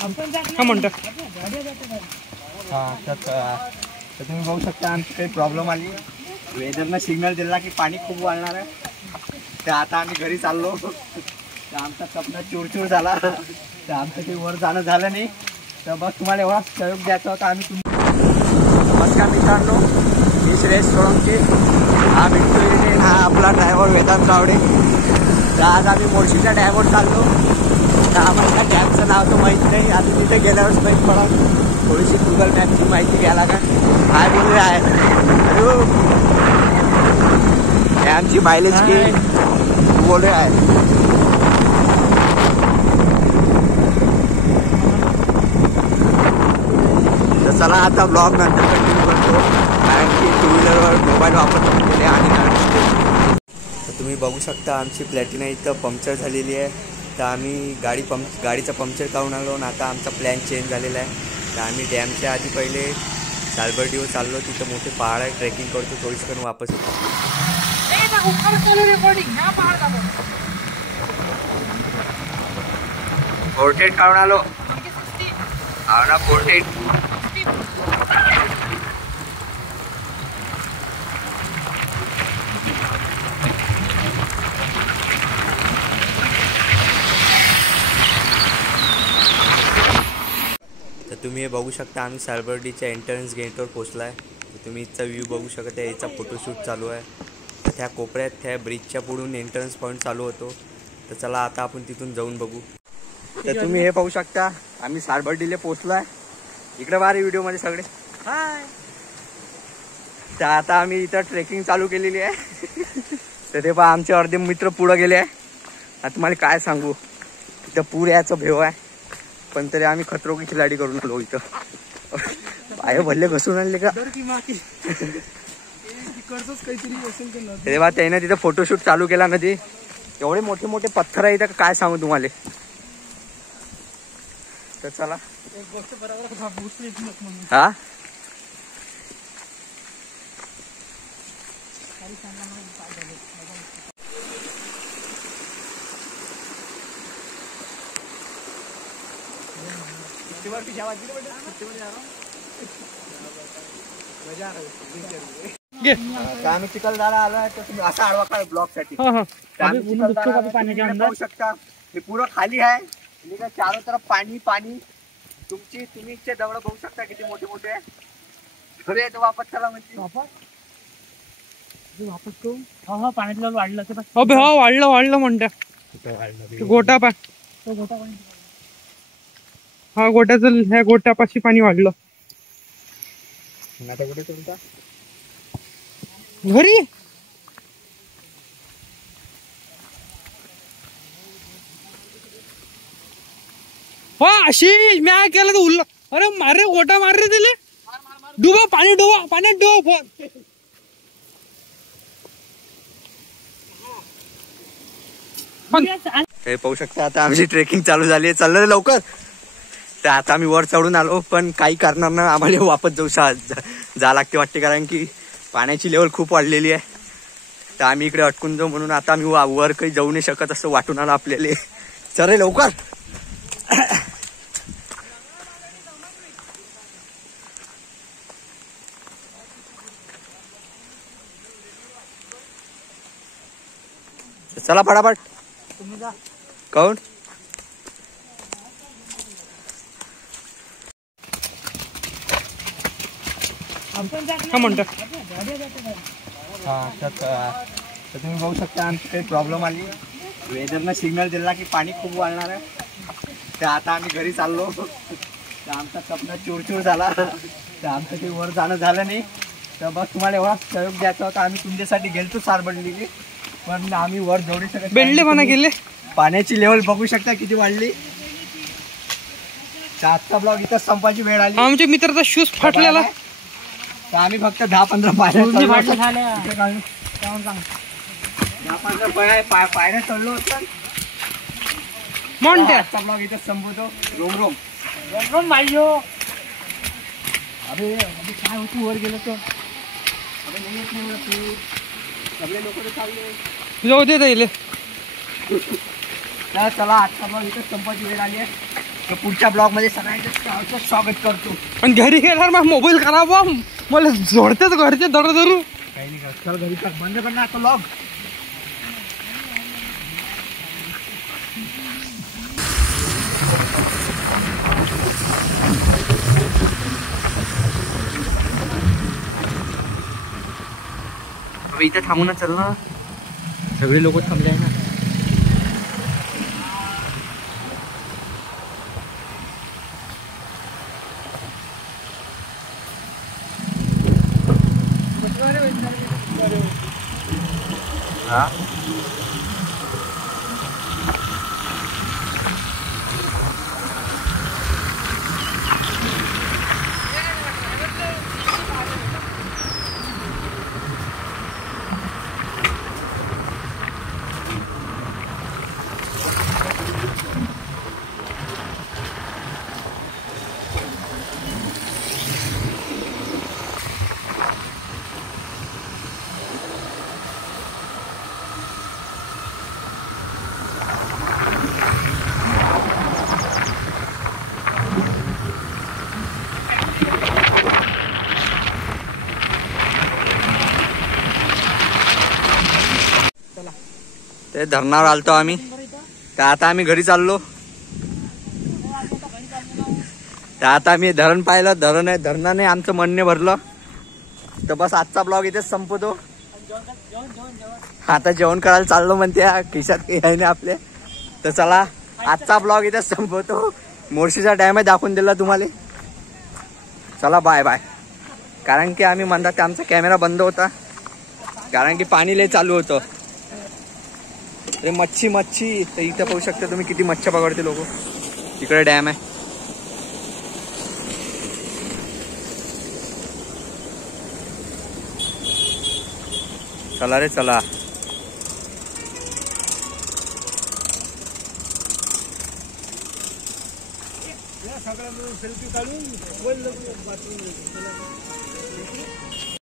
हा म्हणतो हा तर तुम्ही बघू शकता आमची काही प्रॉब्लेम आली. वेदरनं सिग्नल दिला की पाणी खूप वाढणार आहे. तर आता आम्ही घरी चाललो. तर आमचा सपना चूरचूर झाला. तर आमचं काही वर जाणं झालं नाही. तर बस तुम्हाला एवढा सहयोग द्यायचा होता आम्ही नमस्कार मित्रांनो, मी श्रेयस सोळंके, हा मिळतो इथे, हा आपला ड्रायव्हर वेदांत चावडे. तर आज आम्ही मोर्शीच्या डॅमवर चाललो. तर आम्हाला डॅमचं नाव तर माहीत नाही. आता तिथे गेल्यावरच माहीत पडा. थोडीशी गुगल मॅपची माहिती घ्यायला का काय बोलले आहे. हॅलो, डॅमची मायलेज की बोलले आहे. तर चला आता ब्लॉग नंतर कंटिन्यू करतो, कारण की टू व्हीलरवर मोबाईल वापरतो गेले आणि तर तुम्ही बघू शकता आमची प्लॅटिना इथं पंक्चर झालेली आहे. तर आम्ही गाडीचा पंक्चर काढून आलो आणि आता आमचा प्लॅन चेंज झालेला आहे. तर आम्ही डॅमच्या आधी पहिले सालबर्डीवर चाललो. तिथं मोठे पहाड आहे, ट्रेकिंग करतो, थोडीच करून वापस येतो. पोर्ट्रेट काढून आलो. हा ना पोर्ट्रेट. तर तुम्ही हे बघू शकता आम्ही सालबर्डीच्या एंट्रन्स गेटवर पोचला आहे. तर तुम्ही इथचा व्ह्यू बघू शकता. याचा फोटोशूट चालू आहे. तर त्या कोपऱ्यात त्या ब्रिजच्या पुढून एंट्रन्स पॉईंट चालू होतो. तर चला आता आपण तिथून जाऊन बघू. तर तुम्ही हे पाहू शकता आम्ही सालबर्डीला पोचलो आहे. इकडे बारे व्हिडिओमध्ये सगळे हाय. तर आता आम्ही इथं ट्रेकिंग चालू केलेली आहे. तर ते पहा आमचे अर्धे मित्र पुढं गेले आहे. आता तुम्हाला काय सांगू, इथं पूर यायचं भेव आहे, पण तरी आम्ही खतरो की खिलाडी करून आलो. इथं पाय भल्ले घसून आणले का तेव्हा त्याने तिथं फोटोशूट चालू केला. नदी एवढे मोठे मोठे पत्थर आहे इथं, काय सांगू तुम्हाला. तर चला हा आम्ही चिखलदरा आला. तर तुम्ही असा आडवा काय ब्लॉक साठी पाहू शकता. हे पुरं खाली आहे, चारों तरफ पाणी पाणी. तुम्ही दगड बघू शकता किती मोठे मोठे आहे. घरी येतो वापस चला म्हणजे पाण्यात वाढलं वाढलं म्हणत्या गोटा पा हा गोट्याचं ह्या गोट्यापाशी पाणी वाढलं. आता कुठे तुमचा घरी हो अशी म्या केलं तर उरलं. अरे मारे गोटा मार रे दिले. डुबा पाणी डुबा पाण्यात डुबा. हे पाहू शकता आता आमची ट्रेकिंग चालू झाली आहे. चाललं लवकर. तर आता आम्ही वर चढून आलो, पण काही करणार ना आम्हाला वापस जा लागते वाटते, कारण की पाण्याची लेवल खूप वाढलेली आहे. तर आम्ही इकडे अटकून जाऊ म्हणून आता आम्ही वर काही जाऊ नाही शकत असं वाटून आलं आपल्याला. चल लवकर. चला फटाफट. कोण हा म्हणतो हा. तर तुम्ही बघू शकता आमची काही प्रॉब्लेम आली. वेदरनं सिग्नल दिला की पाणी खूप वाढणार आहे. तर आता आम्ही घरी चाललो. तर आमचा सपना चूरचूर झाला. तर आमचं काही वर जाणं झालं नाही. तर बस तुम्हाला एवढा सहयोग द्यायचा होता. आम्ही तुमच्यासाठी गेलतो सालबर्डीला, पण आम्ही वर जाऊ नाही शकत. बेंडले म्हणा गेले. पाण्याची लेवल बघू शकता किती वाढली. आजचा ब्लॉग इथं संपायची वेळ आली. आमच्या मित्राचा शूज फाटलेला. तर आम्ही फक्त 10-15 पायऱ्या चढलो होतो. आजचा ब्लॉग इथं संपवतो. रोम रोम रोम रोम भाईयो. अरे काय होती वर गेलो तर सगळे लोक चालले जाऊ दे. चला आजचा ब्लॉग इथं संपायची वेळ आली आहे. पुढच्या ब्लॉग मध्ये सगळ्यांचं स्वागत करतो. पण घरी गेल्यावर मग मोबाईल खराब व्हा मला जोडतेच घरचे धरू धरू. काही नाही करत. चल घरी कर, बंद कर ना आता ब्लॉग. इथं थांबू ना, चल ना. सगळे लोक थांबले आहे ना. हा ते धरणावर आलतो आम्ही, तर आता आम्ही घरी चाललो. तर आता आम्ही धरण पाहिलं, धरणाने आमचं म्हणणे भरलं. तर बस आजचा ब्लॉग इथेच संपवतो. आता जेवण करायला चाललो म्हणते, खिशात काही आहे नाही आपले. तर चला आजचा ब्लॉग इथेच संपवतो. मोर्शीचा डॅम आहे, दाखवून दिला तुम्हाला. चला बाय बाय. कारण की आम्ही म्हणतात आमचा कॅमेरा बंद होता, कारण की पाणी लय चालू होतं. अरे मच्छी तर इथं पाहू शकता तुम्ही किती मच्छी पकडते लोक. इकडे डॅम आहे. चला रे चला. सगळ्या सेल्फी काढून